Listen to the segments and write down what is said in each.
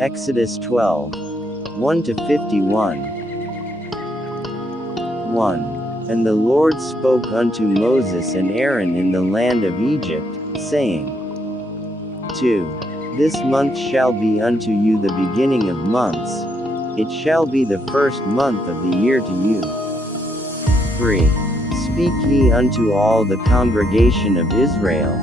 Exodus 12. 1-51. 1. And the Lord spoke unto Moses and Aaron in the land of Egypt, saying, 2. This month shall be unto you the beginning of months. It shall be the first month of the year to you. 3. Speak ye unto all the congregation of Israel,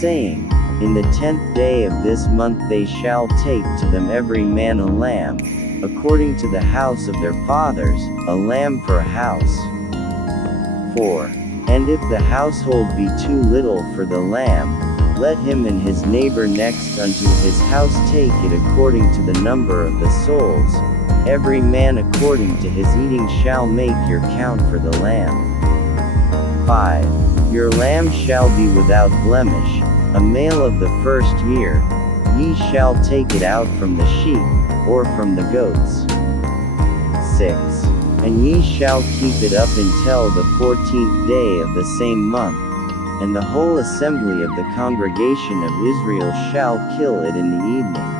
saying, In the 10th day of this month they shall take to them every man a lamb, according to the house of their fathers, a lamb for a house. 4. And if the household be too little for the lamb, let him and his neighbor next unto his house take it according to the number of the souls. Every man according to his eating shall make your count for the lamb. 5. Your lamb shall be without blemish, a male of the first year. Ye shall take it out from the sheep, or from the goats. 6. And ye shall keep it up until the 14th day of the same month, and the whole assembly of the congregation of Israel shall kill it in the evening.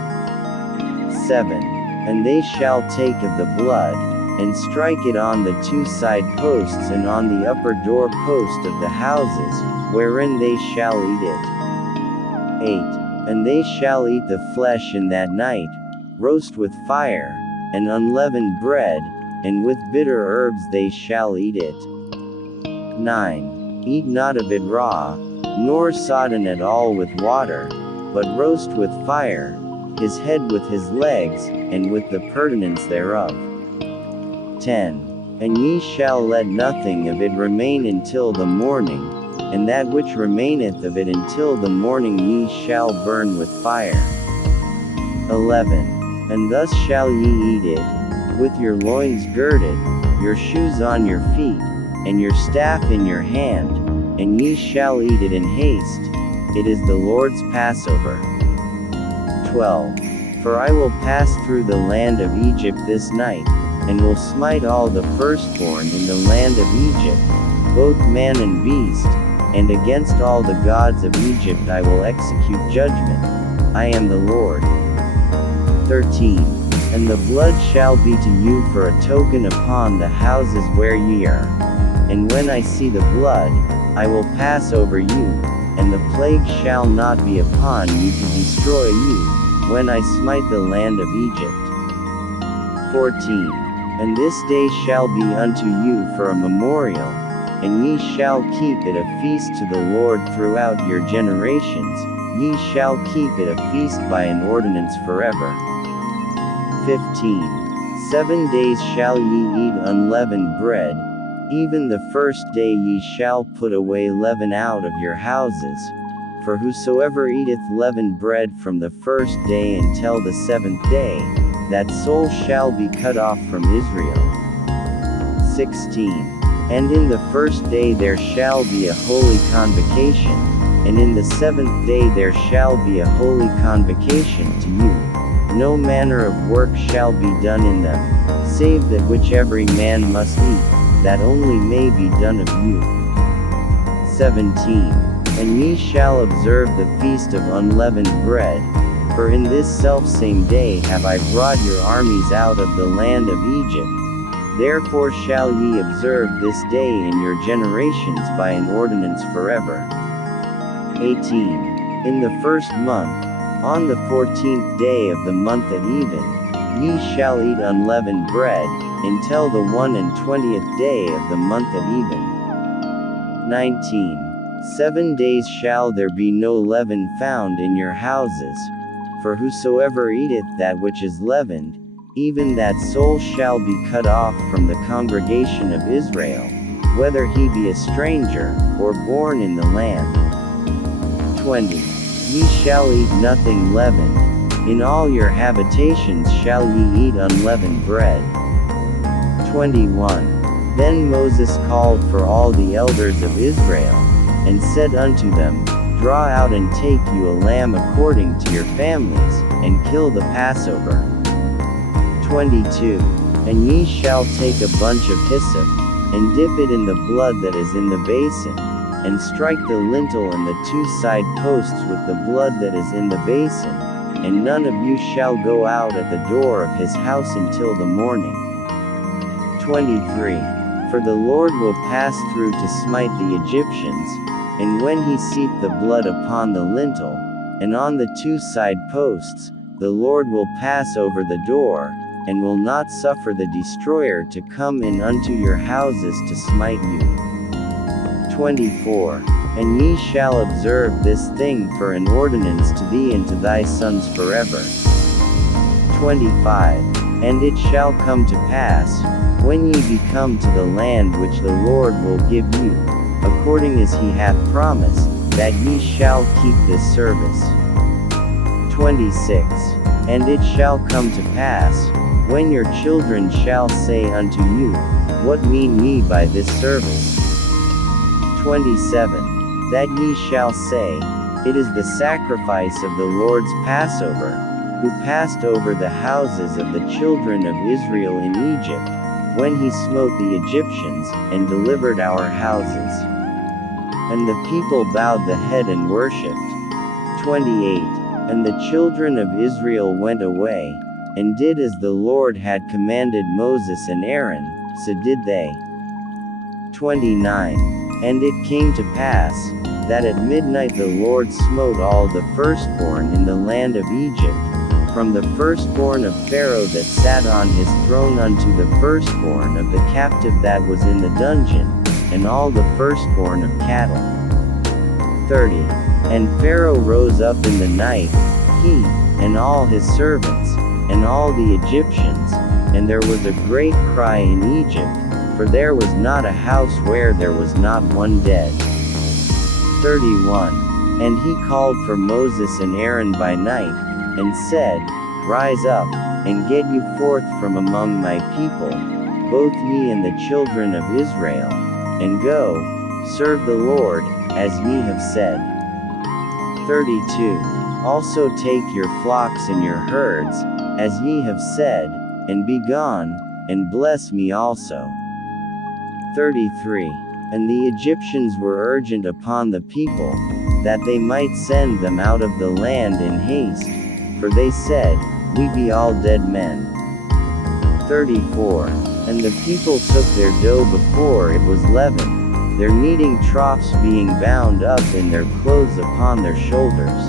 7. And they shall take of the blood, and strike it on the two side posts and on the upper door post of the houses, wherein they shall eat it. 8. And they shall eat the flesh in that night, roast with fire, and unleavened bread, and with bitter herbs they shall eat it. 9. Eat not of it raw, nor sodden at all with water, but roast with fire, his head with his legs, and with the purtenance thereof. 10. And ye shall let nothing of it remain until the morning, and that which remaineth of it until the morning ye shall burn with fire. 11. And thus shall ye eat it, with your loins girded, your shoes on your feet, and your staff in your hand, and ye shall eat it in haste. It is the Lord's Passover. 12. For I will pass through the land of Egypt this night, and will smite all the firstborn in the land of Egypt, both man and beast, and against all the gods of Egypt I will execute judgment. I am the Lord. 13. And the blood shall be to you for a token upon the houses where ye are. And when I see the blood, I will pass over you, and the plague shall not be upon you to destroy you, when I smite the land of Egypt. 14. And this day shall be unto you for a memorial, and ye shall keep it a feast to the Lord throughout your generations. Ye shall keep it a feast by an ordinance forever. 15. 7 days shall ye eat unleavened bread, even the first day ye shall put away leaven out of your houses. For whosoever eateth leavened bread from the first day until the 7th day, that soul shall be cut off from Israel. 16. And in the first day there shall be a holy convocation, and in the 7th day there shall be a holy convocation to you. No manner of work shall be done in them, save that which every man must eat, that only may be done of you. 17. And ye shall observe the feast of unleavened bread, for in this selfsame day have I brought your armies out of the land of Egypt. Therefore shall ye observe this day in your generations by an ordinance forever. 18. In the first month, on the 14th day of the month at even, ye shall eat unleavened bread, until the 21st day of the month at even. 19. 7 days shall there be no leaven found in your houses. For whosoever eateth that which is leavened, even that soul shall be cut off from the congregation of Israel, whether he be a stranger, or born in the land. 20. Ye shall eat nothing leavened, in all your habitations shall ye eat unleavened bread. 21. Then Moses called for all the elders of Israel, and said unto them, Draw out and take you a lamb according to your families, and kill the Passover. 22. And ye shall take a bunch of hyssop, and dip it in the blood that is in the basin, and strike the lintel and the two side posts with the blood that is in the basin, and none of you shall go out at the door of his house until the morning. 23. For the Lord will pass through to smite the Egyptians, and when he seeth the blood upon the lintel, and on the two side posts, the Lord will pass over the door, and will not suffer the destroyer to come in unto your houses to smite you. 24. And ye shall observe this thing for an ordinance to thee and to thy sons forever. 25. And it shall come to pass, when ye be come to the land which the Lord will give you, according as he hath promised, that ye shall keep this service. 26. And it shall come to pass, when your children shall say unto you, What mean ye by this service? 27. That ye shall say, It is the sacrifice of the Lord's Passover, who passed over the houses of the children of Israel in Egypt, when he smote the Egyptians, and delivered our houses. And the people bowed the head and worshipped. 28. And the children of Israel went away, and did as the Lord had commanded Moses and Aaron, so did they. 29. And it came to pass, that at midnight the Lord smote all the firstborn in the land of Egypt, from the firstborn of Pharaoh that sat on his throne unto the firstborn of the captive that was in the dungeon, and all the firstborn of cattle. 30. And Pharaoh rose up in the night, he, and all his servants, and all the Egyptians, and there was a great cry in Egypt, for there was not a house where there was not one dead. 31. And he called for Moses and Aaron by night, and said, Rise up, and get you forth from among my people, both ye and the children of Israel, and go, serve the Lord, as ye have said. 32. Also take your flocks and your herds, as ye have said, and be gone, and bless me also. 33. And the Egyptians were urgent upon the people, that they might send them out of the land in haste, for they said, We be all dead men. 34. And the people took their dough before it was leavened, their kneading troughs being bound up in their clothes upon their shoulders.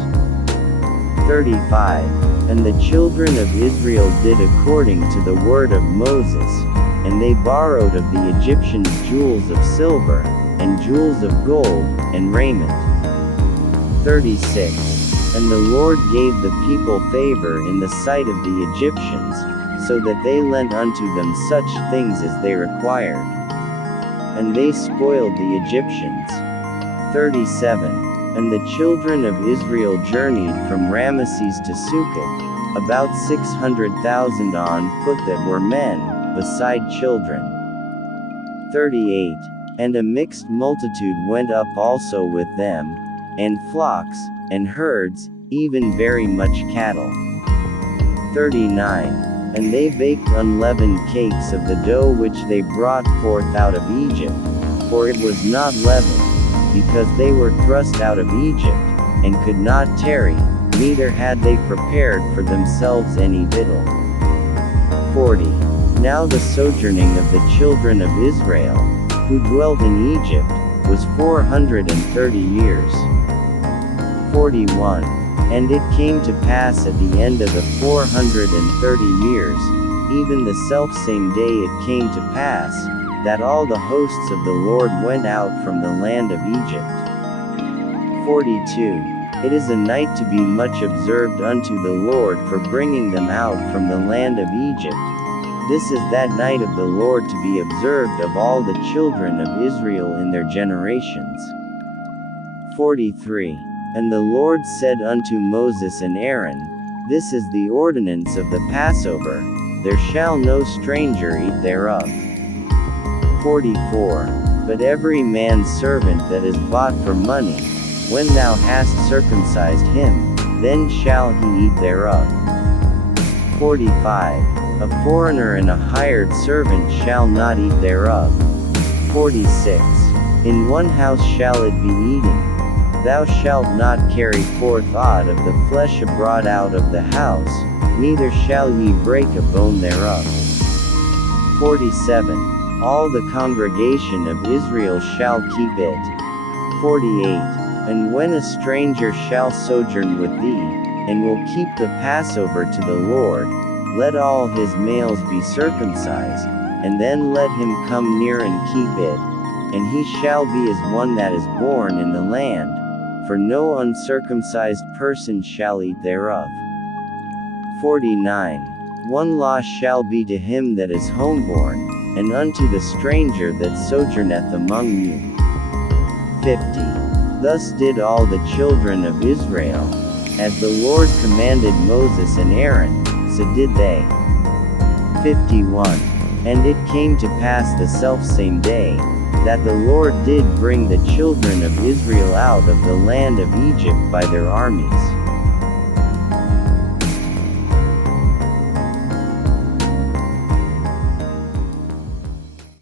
35. And the children of Israel did according to the word of Moses, and they borrowed of the Egyptians jewels of silver, and jewels of gold, and raiment. 36. And the Lord gave the people favor in the sight of the Egyptians, so that they lent unto them such things as they required. And they spoiled the Egyptians. 37. And the children of Israel journeyed from Ramesses to Succoth, about 600,000 on foot that were men, beside children. 38. And a mixed multitude went up also with them, and flocks, and herds, even very much cattle. 39. And they baked unleavened cakes of the dough which they brought forth out of Egypt, for it was not leavened, because they were thrust out of Egypt, and could not tarry, neither had they prepared for themselves any victual. 40. Now the sojourning of the children of Israel, who dwelt in Egypt, was 430 years. 41. And it came to pass at the end of the 430 years, even the selfsame day it came to pass, that all the hosts of the Lord went out from the land of Egypt. 42. It is a night to be much observed unto the Lord for bringing them out from the land of Egypt. This is that night of the Lord to be observed of all the children of Israel in their generations. 43. And the Lord said unto Moses and Aaron, This is the ordinance of the Passover, there shall no stranger eat thereof. 44. But every man's servant that is bought for money, when thou hast circumcised him, then shall he eat thereof. 45. A foreigner and a hired servant shall not eat thereof. 46. In one house shall it be eaten. Thou shalt not carry forth aught of the flesh abroad out of the house, neither shall ye break a bone thereof. 47. All the congregation of Israel shall keep it. 48. And when a stranger shall sojourn with thee, and will keep the Passover to the Lord, let all his males be circumcised, and then let him come near and keep it, and he shall be as one that is born in the land, for no uncircumcised person shall eat thereof. 49. One law shall be to him that is homeborn, and unto the stranger that sojourneth among you. 50. Thus did all the children of Israel, as the Lord commanded Moses and Aaron, so did they. 51. And it came to pass the selfsame day, that the Lord did bring the children of Israel out of the land of Egypt by their armies.